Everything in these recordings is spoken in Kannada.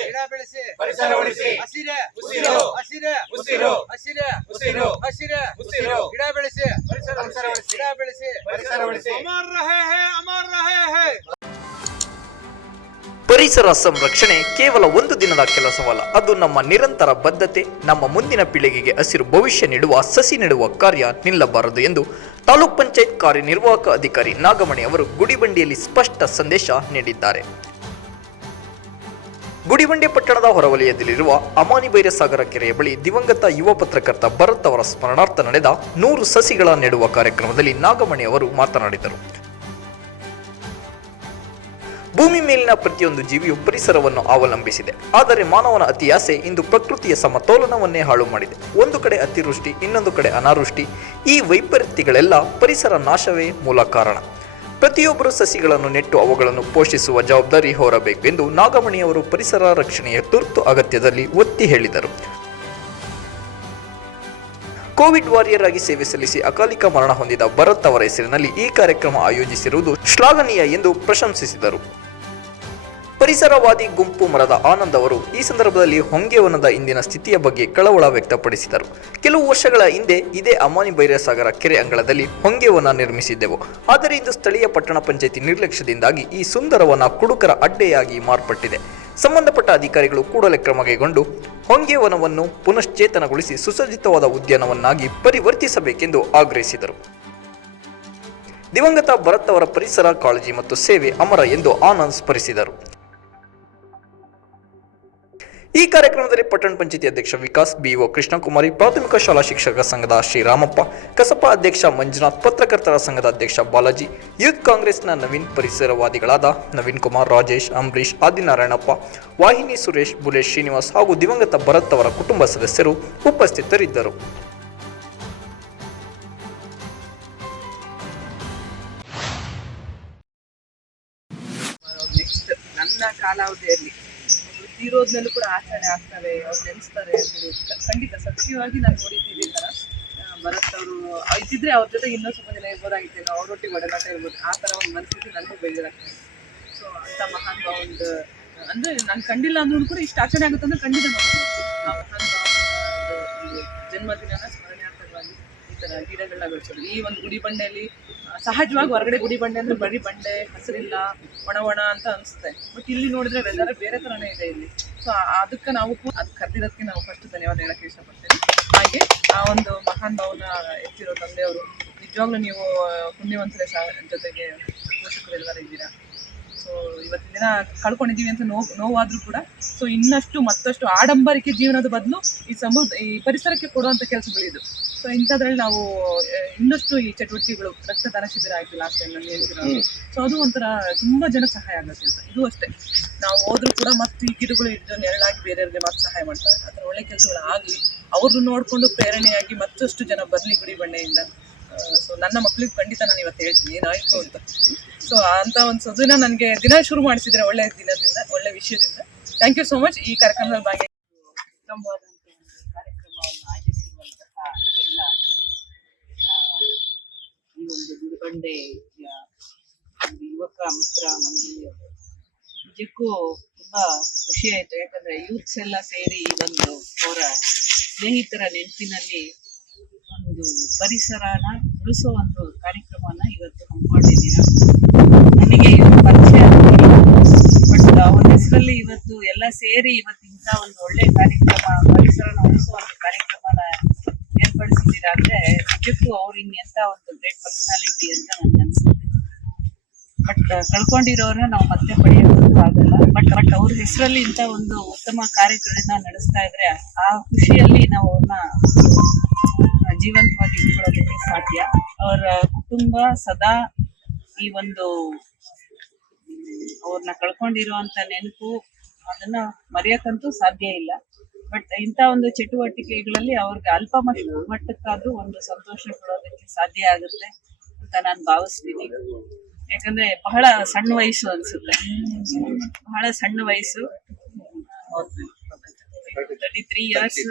ಗಿಡ ಬೆಳೆಸಿ. ಪರಿಸರ ಉಳಿಸಿ. ಹಸಿರೆ ಉಸಿರು. ಹಸಿರೆ ಉಸಿರು. ಹಸಿರೆ ಉಸಿರು. ಹಸಿರೆ ಉಸಿರು. ಗಿಡ ಬೆಳೆಸಿ. ಪರಿಸರ ಉಳಿಸಿ. ಗಿಡ ಬೆಳೆಸಿ. ಪರಿಸರ ಉಳಿಸಿ. ಅಮರ್ ರಹೇ ಹೇ ಅಮರ್ ರಹೇ ಹೇ. ಪರಿಸರ ಸಂರಕ್ಷಣೆ ಕೇವಲ ಒಂದು ದಿನದ ಕೆಲಸವಲ್ಲ ಅದು ನಮ್ಮ ನಿರಂತರ ಬದ್ಧತೆ ನಮ್ಮ ಮುಂದಿನ ಪೀಳಿಗೆಗೆ ಹಸಿರು ಭವಿಷ್ಯ ನೀಡುವ ಸಸಿ ನೆಡುವ ಕಾರ್ಯ ನಿಲ್ಲಬಾರದು ಎಂದು ತಾಲೂಕ್ ಪಂಚಾಯತ್ ಕಾರ್ಯನಿರ್ವಾಹಕ ಅಧಿಕಾರಿ ನಾಗಮಣಿ ಅವರು ಗುಡಿಬಂಡಿಯಲ್ಲಿ ಸ್ಪಷ್ಟ ಸಂದೇಶ ನೀಡಿದ್ದಾರೆ. ಗುಡಿಬಂಡೆ ಪಟ್ಟಣದ ಹೊರವಲಯದಲ್ಲಿರುವ ಅಮಾನಿ ಬೈರಸಾಗರ ಕೆರೆಯ ಬಳಿ ದಿವಂಗತ ಯುವ ಪತ್ರಕರ್ತ ಭರತ್ ಅವರ ಸ್ಮರಣಾರ್ಥ ನಡೆದ ನೂರು ಸಸಿಗಳ ನೆಡುವ ಕಾರ್ಯಕ್ರಮದಲ್ಲಿ ನಾಗಮಣಿ ಅವರು ಮಾತನಾಡಿದರು. ಭೂಮಿ ಮೇಲಿನ ಪ್ರತಿಯೊಂದು ಜೀವಿಯು ಪರಿಸರವನ್ನು ಅವಲಂಬಿಸಿದೆ. ಆದರೆ ಮಾನವನ ಅತಿಯಾಸೆ ಇಂದು ಪ್ರಕೃತಿಯ ಸಮತೋಲನವನ್ನೇ ಹಾಳು ಮಾಡಿದೆ. ಒಂದು ಕಡೆ ಅತಿವೃಷ್ಟಿ, ಇನ್ನೊಂದು ಕಡೆ ಅನಾವೃಷ್ಟಿ. ಈ ವೈಪರೀತ್ಯಗಳೆಲ್ಲ ಪರಿಸರ ನಾಶವೇ ಮೂಲ ಕಾರಣ. ಪ್ರತಿಯೊಬ್ಬರು ಸಸಿಗಳನ್ನು ನೆಟ್ಟು ಅವುಗಳನ್ನು ಪೋಷಿಸುವ ಜವಾಬ್ದಾರಿ ಹೊರಬೇಕು ಎಂದು ನಾಗಮಣಿಯವರು ಪರಿಸರ ರಕ್ಷಣೆಯ ತುರ್ತು ಅಗತ್ಯದಲ್ಲಿ ಒತ್ತಿ ಹೇಳಿದರು. ಕೋವಿಡ್ ವಾರಿಯರ್ ಆಗಿ ಸೇವೆ ಸಲ್ಲಿಸಿ ಅಕಾಲಿಕ ಮರಣ ಹೊಂದಿದ ಭರತ್ ಅವರ ಹೆಸರಿನಲ್ಲಿ ಈ ಕಾರ್ಯಕ್ರಮ ಆಯೋಜಿಸಿರುವುದು ಶ್ಲಾಘನೀಯ ಎಂದು ಪ್ರಶಂಸಿಸಿದರು. ಪರಿಸರವಾದಿ ಗುಂಪು ಮರದ ಆನಂದ್ ಅವರು ಈ ಸಂದರ್ಭದಲ್ಲಿ ಹೊಂಗೆವನದ ಇಂದಿನ ಸ್ಥಿತಿಯ ಬಗ್ಗೆ ಕಳವಳ ವ್ಯಕ್ತಪಡಿಸಿದರು. ಕೆಲವು ವರ್ಷಗಳ ಹಿಂದೆ ಇದೇ ಅಮಾನಿ ಬೈರಸಾಗರ ಕೆರೆ ಅಂಗಳದಲ್ಲಿ ಹೊಂಗೆವನ ನಿರ್ಮಿಸಿದ್ದೆವು. ಆದರೆ ಇಂದು ಸ್ಥಳೀಯ ಪಟ್ಟಣ ಪಂಚಾಯಿತಿ ನಿರ್ಲಕ್ಷ್ಯದಿಂದಾಗಿ ಈ ಸುಂದರವನ ಕುಡುಕರ ಅಡ್ಡೆಯಾಗಿ ಮಾರ್ಪಟ್ಟಿದೆ. ಸಂಬಂಧಪಟ್ಟ ಅಧಿಕಾರಿಗಳು ಕೂಡಲೇ ಕ್ರಮ ಕೈಗೊಂಡು ಹೊಂಗೆವನವನ್ನು ಪುನಶ್ಚೇತನಗೊಳಿಸಿ ಸುಸಜ್ಜಿತವಾದ ಉದ್ಯಾನವನ್ನಾಗಿ ಪರಿವರ್ತಿಸಬೇಕೆಂದು ಆಗ್ರಹಿಸಿದರು. ದಿವಂಗತ ಭರತ್ ಅವರ ಪರಿಸರ ಕಾಳಜಿ ಮತ್ತು ಸೇವೆ ಅಮರ ಎಂದು ಆನಂದ್ ಸ್ಮರಿಸಿದರು. ಈ ಕಾರ್ಯಕ್ರಮದಲ್ಲಿ ಪಟ್ಟಣ ಪಂಚಾಯತಿ ಅಧ್ಯಕ್ಷ ವಿಕಾಸ್ ಬಿಒ ಕೃಷ್ಣಕುಮಾರಿ, ಪ್ರಾಥಮಿಕ ಶಾಲಾ ಶಿಕ್ಷಕ ಸಂಘದ ಶ್ರೀರಾಮಪ್ಪ, ಕಸಪ ಅಧ್ಯಕ್ಷ ಮಂಜುನಾಥ್, ಪತ್ರಕರ್ತರ ಸಂಘದ ಅಧ್ಯಕ್ಷ ಬಾಲಾಜಿ, ಯೂತ್ ಕಾಂಗ್ರೆಸ್ನ ನವೀನ್ ಪರಿಸರವಾದಿಗಳಾದ ನವೀನ್ ಕುಮಾರ್, ರಾಜೇಶ್ ಅಂಬರೀಶ್ ಆದಿನಾರಾಯಣಪ್ಪ, ವಾಹಿನಿ ಸುರೇಶ್, ಬುಲೇಶ್ ಶ್ರೀನಿವಾಸ್ ಹಾಗೂ ದಿವಂಗತ ಭರತ್ ಅವರ ಕುಟುಂಬ ಸದಸ್ಯರು ಉಪಸ್ಥಿತರಿದ್ದರು. ನನ್ನ ಕಾಲಾವಧಿಯಲ್ಲಿ ತೀರೋದ್ಮೇಲೂ ಕೂಡ ಆಚರಣೆ ಆಗ್ತವೆ, ಅವ್ರು ನೆನೆಸ್ತಾರೆ ಅಂತ ಹೇಳಿ ಖಂಡಿತ ಸತ್ಯವಾಗಿ ನಾನು ನೋಡಿದ್ದೀನಿ ಥರ. ಭರತ್ ಅವರು ಇದ್ದಿದ್ರೆ ಅವ್ರ ಜೊತೆ ಇನ್ನೂ ಸ್ವಲ್ಪ ಜನ ಇರ್ಬೋದಾಗಿತ್ತೇನೋ ಅವರೊಟ್ಟಿಗೆ ಒಡನಾಟ ಇರ್ಬೋದು. ಆ ಥರ ಒಂದು ಮನಸ್ಥಿತಿ ನನಗೂ ಬೆಳೆದಿರಕ್ಕೆ ಸೊ ಅಂತ ಮಹಾನ್ ಒಂದು ಅಂದ್ರೆ ನಾನು ಕಂಡಿಲ್ಲ ಅಂದ್ರೂ ಕೂಡ ಇಷ್ಟು ಆಚರಣೆ ಆಗುತ್ತೆ ಅಂದ್ರೆ ಖಂಡಿತ ಮಹಾನ್ ಭಾವನದ ಒಂದು ಜನ್ಮದಿನನ ಈ ಥರ ಗಿಡಗಳನ್ನ ಬೆಳೆಸೋದು. ಈ ಒಂದು ಗುಡಿ ಬಂಡೆಯಲ್ಲಿ ಸಹಜವಾಗಿ ಹೊರಗಡೆ ಗುಡಿ ಬಂಡೆ ಅಂದ್ರೆ ಬರೀ ಬಂಡೆ, ಹಸಿರಿಲ್ಲ, ಒಣ ಒಣ ಅಂತ ಅನಿಸುತ್ತೆ. ಬಟ್ ಇಲ್ಲಿ ನೋಡಿದ್ರೆ ವೆದರ್ ಬೇರೆ ಥರನೇ ಇದೆ ಇಲ್ಲಿ. ಸೊ ಅದಕ್ಕೆ ನಾವು ಅದು ಕರೆದಿರೋದಕ್ಕೆ ನಾವು ಫಸ್ಟ್ ಧನ್ಯವಾದ ಹೇಳೋಕ್ಕೆ ಇಷ್ಟಪಡ್ತೀನಿ. ಹಾಗೆ, ಆ ಒಂದು ಮಹಾನ್ ಭಾವನ ಎತ್ತಿರೋ ತಂದೆಯವರು, ನಿಜವಾಗ್ಲೂ ನೀವು ಪುಣ್ಯವಂತರ ಜೊತೆಗೆ ಪೋಷಕರೆಲ್ಲರೂ ಇದ್ದೀರಾ? ಸೊ ಇವತ್ತಿನ ದಿನ ಕಳ್ಕೊಂಡಿದ್ದೀವಿ ಅಂತ ನೋವು ನೋವಾದರೂ ಕೂಡ. ಸೊ ಇನ್ನಷ್ಟು ಮತ್ತಷ್ಟು ಆಡಂಬರಿಕೆ ಜೀವನದ ಬದಲು ಈ ಸಮುದ್ರ ಈ ಪರಿಸರಕ್ಕೆ ಕೊಡುವಂಥ ಕೆಲಸಗಳಿದು ಸೊ ಇಂಥದ್ರಲ್ಲಿ ನಾವು ಇನ್ನಷ್ಟು ಈ ಚಟುವಟಿಕೆಗಳು ರಕ್ತದಾನ ಶಿಬಿರ ಆಯ್ತು ಲಾಸ್ಟ್ ಟೈಮ್ ನಾನು ಹೇಳ್ತಿರೋ ಸೊ ಅದು ಒಂಥರ ತುಂಬ ಜನ ಸಹಾಯ ಆಗುತ್ತೆ ಅಂತ. ಇದು ಅಷ್ಟೇ. ನಾವು ಹೋದ್ರೂ ಕೂಡ ಮತ್ತೆ ಈ ಗಿಡಗಳು ಇದ್ದು ನೆರಳಾಗಿ ಬೇರೆಯವ್ರಿಗೆ ಮತ್ತೆ ಸಹಾಯ ಮಾಡ್ತಾರೆ. ಆ ಥರ ಒಳ್ಳೆ ಕೆಲಸಗಳು ಆಗಲಿ. ಅವ್ರನ್ನ ನೋಡಿಕೊಂಡು ಪ್ರೇರಣೆಯಾಗಿ ಮತ್ತಷ್ಟು ಜನ ಬರಲಿ ಗುಡಿ ಬಂಡೆಯಿಂದ ಸೊ ನನ್ನ ಮಕ್ಳಿಗೆ ಖಂಡಿತ ನಾನು ಇವತ್ತು ಹೇಳ್ತೀನಿ. ಏನಾಯ್ತು ಅಂತ. ಸೊ ಅಂತ ಒಂದು ಸದನ ನನಗೆ ದಿನ ಶುರು ಮಾಡಿಸಿದ್ರೆ ಒಳ್ಳೆ ದಿನದಿಂದ ಒಳ್ಳೆ ವಿಷಯದಿಂದ. ಥ್ಯಾಂಕ್ ಯು ಸೋ ಮಚ್ ಈ ಕಾರ್ಯಕ್ರಮದಲ್ಲಿ ಭಾಗಿ ಉತ್ತಮವಾದಂಥ ಒಂದು ಕಾರ್ಯಕ್ರಮವನ್ನು ಆಯೋಜಿಸಿರುವಂತಹ ಎಲ್ಲ ಆ, ಈ ಒಂದು ಗುರುಬಂಡೆ ಯುವಕ ಮಿತ್ರ ಮಂಡಳಿಯವರು ನಿಜಕ್ಕೂ ತುಂಬಾ ಖುಷಿ ಆಯ್ತು. ಯಾಕಂದ್ರೆ ಯೂತ್ಸ್ ಎಲ್ಲ ಸೇರಿ ಒಂದು ಅವರ ಸ್ನೇಹಿತರ ನೆನಪಿನಲ್ಲಿ ಒಂದು ಪರಿಸರನ ಉಳಿಸೋ ಒಂದು ಕಾರ್ಯಕ್ರಮನ ಇವತ್ತು ಹಮ್ಮಿಕೊಂಡಿದ್ದೀರಾ ನನಗೆ ಇವರು ಪರಿಚಯ ಬಟ್ ಅವ್ರ ಹೆಸರಲ್ಲಿ ಇವತ್ತು ಎಲ್ಲ ಸೇರಿ ಇವತ್ತು ಇಂಥ ಒಂದು ಒಳ್ಳೆ ಕಾರ್ಯಕ್ರಮ, ಪರಿಸರನ ಉಳಿಸೋ ಒಂದು ಕಾರ್ಯಕ್ರಮನ ಏರ್ಪಡಿಸಿದ್ದೀರಾ ಅಂದ್ರೆ ನಿಜಕ್ಕೂ ಅವ್ರು ಇನ್ನೆಂತ ಒಂದು ಗ್ರೇಟ್ ಪರ್ಸನಾಲಿಟಿ ಅಂತ ನನ್ಗೆ ಅನ್ಸುತ್ತೆ. ಬಟ್ ಕಳ್ಕೊಂಡಿರೋರನ್ನ ನಾವು ಮತ್ತೆ ಪಡೆಯೋದು ಆಗಲ್ಲ. ಬಟ್ ಬಟ್ ಅವ್ರ ಹೆಸರಲ್ಲಿ ಇಂತ ಒಂದು ಉತ್ತಮ ಕಾರ್ಯಗಳನ್ನ ನಡೆಸ್ತಾ ಇದ್ರೆ ಆ ಖುಷಿಯಲ್ಲಿ ನಾವು ಅವ್ರನ್ನ ಜೀವಂತವಾಗಿ ಇಟ್ಕೊಳ್ಳೋದಕ್ಕೆ ಸಾಧ್ಯ. ಅವರ ಕುಟುಂಬ ಸದಾ ಈ ಒಂದು ಅವ್ರನ್ನ ಕಳ್ಕೊಂಡಿರುವಂತ ನೆನಪು ಅದನ್ನ ಮರೆಯಕ್ಕಂತೂ ಸಾಧ್ಯ ಇಲ್ಲ. ಬಟ್ ಇಂಥ ಒಂದು ಚಟುವಟಿಕೆಗಳಲ್ಲಿ ಅವ್ರಿಗೆ ಅಲ್ಪ ಮಟ್ಟ ಮಟ್ಟಕ್ಕಾದ್ರೂ ಒಂದು ಸಂತೋಷ ಕೊಡೋದಕ್ಕೆ ಸಾಧ್ಯ ಆಗುತ್ತೆ ಅಂತ ನಾನು ಭಾವಿಸ್ತೀನಿ. ಯಾಕಂದ್ರೆ ಬಹಳ ಸಣ್ಣ ವಯಸ್ಸು ಅನ್ಸುತ್ತೆ. ಬಹಳ ಸಣ್ಣ ವಯಸ್ಸು. ತರ್ಟಿ ತ್ರೀ ಇಯರ್ಸ್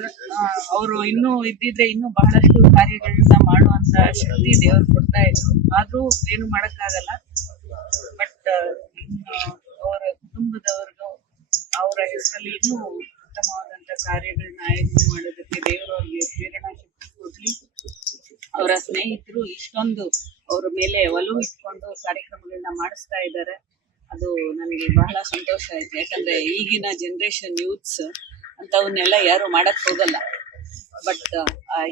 ಅವರು ಇನ್ನೂ ಇದ್ದಿದ್ರೆ ಇನ್ನೂ ಬಹಳಷ್ಟು ಕಾರ್ಯಗಳನ್ನ ಮಾಡುವಂತ ಶಕ್ತಿ ದೇವರು ಕೊಡ್ತಾ ಇದ್ರು. ಆದ್ರೂ ಏನು ಮಾಡಕ್ಕಾಗಲ್ಲ. ಬಟ್ ಅವರ ಕುಟುಂಬದವ್ರಿಗೂ, ಅವರ ಹೆಸರಲ್ಲಿ ಇನ್ನೂ ಕಾರ್ಯಗಳನ್ನ ಆಯೋಜನೆ ಮಾಡೋದಕ್ಕೆ ದೇವರು ಅವ್ರಿಗೆ ಪ್ರೇರಣಾ ಶಕ್ತಿ ಕೊಡ್ಲಿ. ಅವರ ಸ್ನೇಹಿತರು ಇಷ್ಟೊಂದು ಅವ್ರ ಮೇಲೆ ಒಲವು ಇಟ್ಕೊಂಡು ಕಾರ್ಯಕ್ರಮಗಳನ್ನ ಮಾಡಿಸ್ತಾ ಇದ್ದಾರೆ. ಅದು ನನಗೆ ಬಹಳ ಸಂತೋಷ ಆಯ್ತು. ಯಾಕಂದ್ರೆ ಈಗಿನ ಜನರೇಷನ್ ಯೂತ್ಸ್ ಅಂತವನ್ನೆಲ್ಲ ಯಾರು ಮಾಡಕ್ ಹೋಗಲ್ಲ. ಬಟ್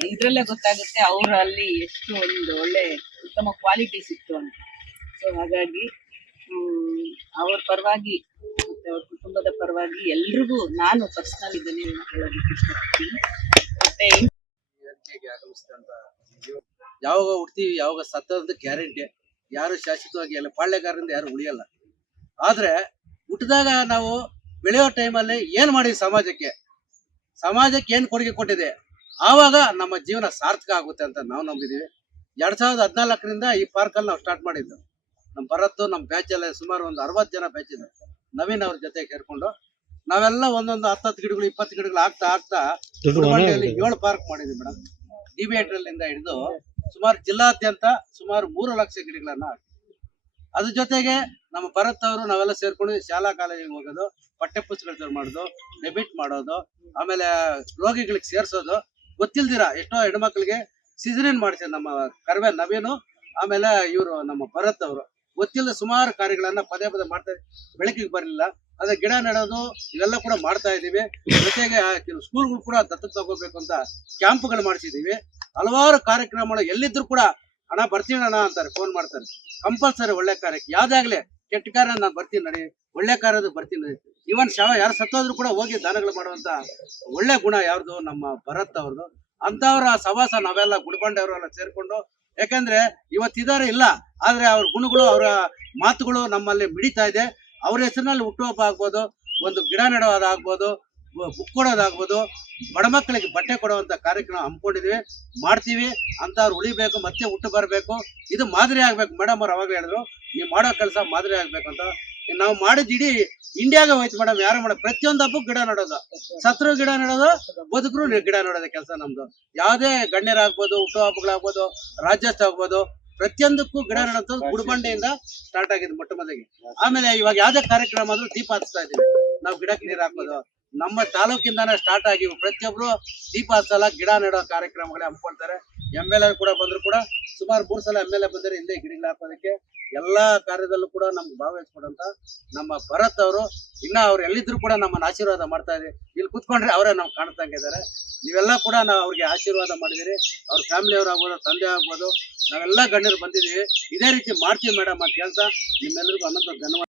ಇದ್ರಲ್ಲೇ ಗೊತ್ತಾಗುತ್ತೆ ಅವರಲ್ಲಿ ಎಷ್ಟು ಒಂದು ಒಳ್ಳೆ ಉತ್ತಮ ಕ್ವಾಲಿಟಿ ಸಿಕ್ತು ಅಂತ. ಸೊ ಹಾಗಾಗಿ ಅವ್ರ ಪರವಾಗಿ ಕುಟುಂಬದ ಪರವಾಗಿ ಎಲ್ರಿಗೂ ನಾನು ಪರ್ಸನಲ್ ಇದನ್ನೇ ಹೇಳೋದಕ್ಕೆ ಇಷ್ಟಪಡ್ತೀನಿ. ಮತ್ತೆ ಯಾವಾಗ ಹುಡ್ತೀವಿ ಯಾವಾಗ ಸತ್ತದ ಗ್ಯಾರಂಟಿ. ಯಾರು ಶಾಶ್ವತವಾಗಿ ಎಲ್ಲ ಪಾಳ್ಯಗಾರರಿಂದ ಯಾರು ಉಳಿಯಲ್ಲ. ಆದ್ರೆ ಹುಟ್ಟಿದಾಗ ನಾವು ಬೆಳೆಯೋ ಟೈಮಲ್ಲಿ ಏನ್ ಮಾಡಿ ಸಮಾಜಕ್ಕೆ? ಸಮಾಜಕ್ಕೆ ಏನ್ ಕೊಡುಗೆ ಕೊಟ್ಟಿದೆ? ಆವಾಗ ನಮ್ಮ ಜೀವನ ಸಾರ್ಥಕ ಆಗುತ್ತೆ ಅಂತ ನಾವು ನಂಬಿದೀವಿ. ಎರಡ್ ಸಾವಿರದ ಹದಿನಾಲ್ಕರಿಂದ ಈ ಪಾರ್ಕಲ್ಲಿ ನಾವು ಸ್ಟಾರ್ಟ್ ಮಾಡಿದ್ದು. ನಮ್ಮ ಭರತ್ ನಮ್ಮ ಬ್ಯಾಚ್ ಎಲ್ಲ ಸುಮಾರು ಒಂದು ಅರವತ್ತು ಜನ ಬ್ಯಾಚ್ ಇದೆ ನವೀನ್ ಅವ್ರ ಜೊತೆ ಸೇರ್ಕೊಂಡು ನಾವೆಲ್ಲ ಒಂದೊಂದು ಹತ್ತತ್ತು ಗಿಡಗಳು ಇಪ್ಪತ್ತು ಗಿಡಗಳು ಆಗ್ತಾ ಆಗ್ತಾ ಏಳು ಪಾರ್ಕ್ ಮಾಡಿದ್ವಿ ಮೇಡಮ್ ಡಿಬೇಟ್ರಲ್ಲಿಂದ ಹಿಡಿದು ಸುಮಾರು ಜಿಲ್ಲಾದ್ಯಂತ ಸುಮಾರು ಮೂರು ಲಕ್ಷ ಗಿಡಗಳನ್ನ ಅದ್ರ ಜೊತೆಗೆ ನಮ್ಮ ಭರತ್ ಅವರು ನಾವೆಲ್ಲ ಸೇರ್ಕೊಂಡು ಶಾಲಾ ಕಾಲೇಜಿಗೆ ಹೋಗೋದು ಪಠ್ಯ ಪುಸ್ತಕಗಳು ಮಾಡೋದು ಡೆಬಿಟ್ ಮಾಡೋದು ಆಮೇಲೆ ರೋಗಿಗಳಿಗೆ ಸೇರ್ಸೋದು. ಗೊತ್ತಿಲ್ದಿರ ಎಷ್ಟೋ ಹೆಣ್ಮಕ್ಳಿಗೆ ಸಿಜರಿನ್ ಮಾಡ್ತೀವಿ ನಮ್ಮ ಕರ್ವೆ ನವೀನು ಆಮೇಲೆ ಇವರು ನಮ್ಮ ಭರತ್ ಅವರು. ಗೊತ್ತಿಲ್ಲದ ಸುಮಾರು ಕಾರ್ಯಗಳನ್ನ ಪದೇ ಪದೇ ಮಾಡ್ತಾ ಬೆಳಕಿಗೆ ಬರಲಿಲ್ಲ. ಅದೇ ಗಿಡ ನೆಡೋದು ಇವೆಲ್ಲ ಕೂಡ ಮಾಡ್ತಾ ಇದೀವಿ ಜೊತೆಗೆ ಕೆಲವು ಸ್ಕೂಲ್ಗಳು ಕೂಡ ದತ್ತು ತಗೋಬೇಕು ಅಂತ ಕ್ಯಾಂಪ್ಗಳು ಮಾಡಿಸಿದ್ದೀವಿ. ಹಲವಾರು ಕಾರ್ಯಕ್ರಮಗಳು ಎಲ್ಲಿದ್ರು ಕೂಡ ಅಣ್ಣ ಬರ್ತೀನಿ ಅಣ್ಣ ಅಂತಾರೆ ಫೋನ್ ಮಾಡ್ತಾರೆ. ಕಂಪಲ್ಸರಿ ಒಳ್ಳೆ ಕಾರ್ಯಕ್ಕೆ. ಯಾವ್ದಾಗ್ಲಿ ಕೆಟ್ಟ ಕಾರ್ಯ ನಾನು ಬರ್ತೀನಿ ನಡಿ, ಒಳ್ಳೆ ಕಾರ್ಯದ ಬರ್ತೀನಿ ನಡಿ. ಇವನ್ ಶವ ಯಾರು ಸತ್ತೋದ್ರು ಕೂಡ ಹೋಗಿ ದಾನಗಳು ಮಾಡುವಂತ ಒಳ್ಳೆ ಗುಣ ಯಾರ್ದು ನಮ್ಮ ಭರತ್ ಅವ್ರದ್ದು. ಅಂತವ್ರ ಸವಾಸ ನಾವೆಲ್ಲ ಗುಡ್ಬಂಡೆಯವರೆಲ್ಲ ಸೇರ್ಕೊಂಡು ಯಾಕಂದ್ರೆ ಇವತ್ತಿದ್ದಾರೆ ಇಲ್ಲ, ಆದ್ರೆ ಅವ್ರ ಗುಣಗಳು, ಅವರ ಮಾತುಗಳು ನಮ್ಮಲ್ಲಿ ಮಿಡಿತಾ ಇದೆ. ಅವ್ರ ಹೆಸರಿನಲ್ಲಿ ಹುಟ್ಟುಹಬ್ಬ ಆಗ್ಬೋದು, ಒಂದು ಗಿಡ ನೆಡೋದಾಗ್ಬೋದು ಬುಕ್ ಕೊಡೋದಾಗ್ಬೋದು ಬಡ ಮಕ್ಕಳಿಗೆ ಬಟ್ಟೆ ಕೊಡುವಂತ ಕಾರ್ಯಕ್ರಮ ಹಮ್ಮಿಕೊಂಡಿದ್ವಿ, ಮಾಡ್ತೀವಿ, ಅಂತವ್ರು ಉಳಿಬೇಕು, ಮತ್ತೆ ಹುಟ್ಟು ಬರಬೇಕು. ಇದು ಮಾದರಿ ಆಗ್ಬೇಕು, ಮೇಡಮ್ ಅವ್ರು ಅವಾಗ ಹೇಳಿದ್ರು. ನೀವು ಮಾಡೋ ಕೆಲಸ ಮಾದರಿ ಆಗ್ಬೇಕು ಅಂತ. ನಾವು ಮಾಡಿದ ಇಡೀ ಇಂಡಿಯಾಗೆ ಹೋಯ್ತು ಮೇಡಮ್, ಯಾರು ಮೇಡಮ್? ಪ್ರತಿಯೊಂದು ಹಬ್ಬಕ್ಕೂ ಗಿಡ ನೆಡೋದು. ಸತ್ರು ಗಿಡ ನೆಡೋದು, ಬದುಕರು ಗಿಡ ನೋಡೋದು ಕೆಲಸ ನಮ್ದು. ಯಾವುದೇ ಗಣ್ಯರಾಗ್ಬೋದು ಹುಟ್ಟುಹಬ್ಬಗಳಾಗ್ಬೋದು ರಾಜ್ಯೋತ್ಸವ ಆಗ್ಬೋದು, ಪ್ರತಿಯೊಂದಕ್ಕೂ ಗಿಡ ನೆಡೋದು ಗುಡ್ಬಂಡೆಯಿಂದ ಸ್ಟಾರ್ಟ್ ಆಗಿದೆ ಮೊಟ್ಟ ಮೊದಲಿಗೆ. ಆಮೇಲೆ ಇವಾಗ ಯಾವುದೇ ಕಾರ್ಯಕ್ರಮ ಆದ್ರೂ ದೀಪ ಹಚ್ತಾ ಇದೀವಿ ನಾವು ಗಿಡಕ್ಕೆ ನೀರು ಹಾಕ್ಬೋದು. ನಮ್ಮ ತಾಲೂಕಿಂದಾನೇ ಸ್ಟಾರ್ಟ್ ಆಗಿ ಪ್ರತಿಯೊಬ್ರು ದೀಪ ಹಚ್ಚಲ್ಲ ಗಿಡ ನೆಡೋ ಕಾರ್ಯಕ್ರಮಗಳೇ ಹಮ್ಮಿಕೊಳ್ತಾರೆ. ಎಂ ಕೂಡ ಬಂದ್ರು ಕೂಡ ಸುಮಾರು ಮೂರು ಸಲ ಎಂ ಎಲ್ ಎ ಬಂದರೆ ಹಿಂದೆ ಗಿಡಗಳು ಹಾಕೋದಕ್ಕೆ ಎಲ್ಲಾ ಕಾರ್ಯದಲ್ಲೂ ಕೂಡ ನಮ್ಗೆ ಭಾಗವಹಿಸ್ಕೊಡಂತ ನಮ್ಮ ಭರತ್ ಅವರು, ಇನ್ನ ಅವ್ರು ಎಲ್ಲಿದ್ರು ಕೂಡ ನಮ್ಮನ್ನ ಆಶೀರ್ವಾದ ಮಾಡ್ತಾ ಇದ್ದಾರೆ. ಇಲ್ಲಿ ಕುತ್ಕೊಂಡ್ರೆ ಅವರೇ ನಾವು ಕಾಣ್ತಂಗೆ ಇದ್ದಾರೆ. ನೀವೆಲ್ಲ ಕೂಡ ನಾವು ಅವ್ರಿಗೆ ಆಶೀರ್ವಾದ ಮಾಡಿದಿರಿ ಅವ್ರ ಫ್ಯಾಮಿಲಿ ಆಗ್ಬೋದು, ತಂದೆ ಆಗ್ಬೋದು, ನಾವೆಲ್ಲ ಗಣ್ಯರು ಬಂದಿದ್ದೀವಿ. ಇದೇ ರೀತಿ ಮಾಡ್ತೀವಿ ಮೇಡಮ್ ಅಂತ ಹೇಳ್ತಾ ನಿಮ್ಮೆಲ್ಲರಿಗೂ ಅನಂತ ಧನ್ಯವಾದ.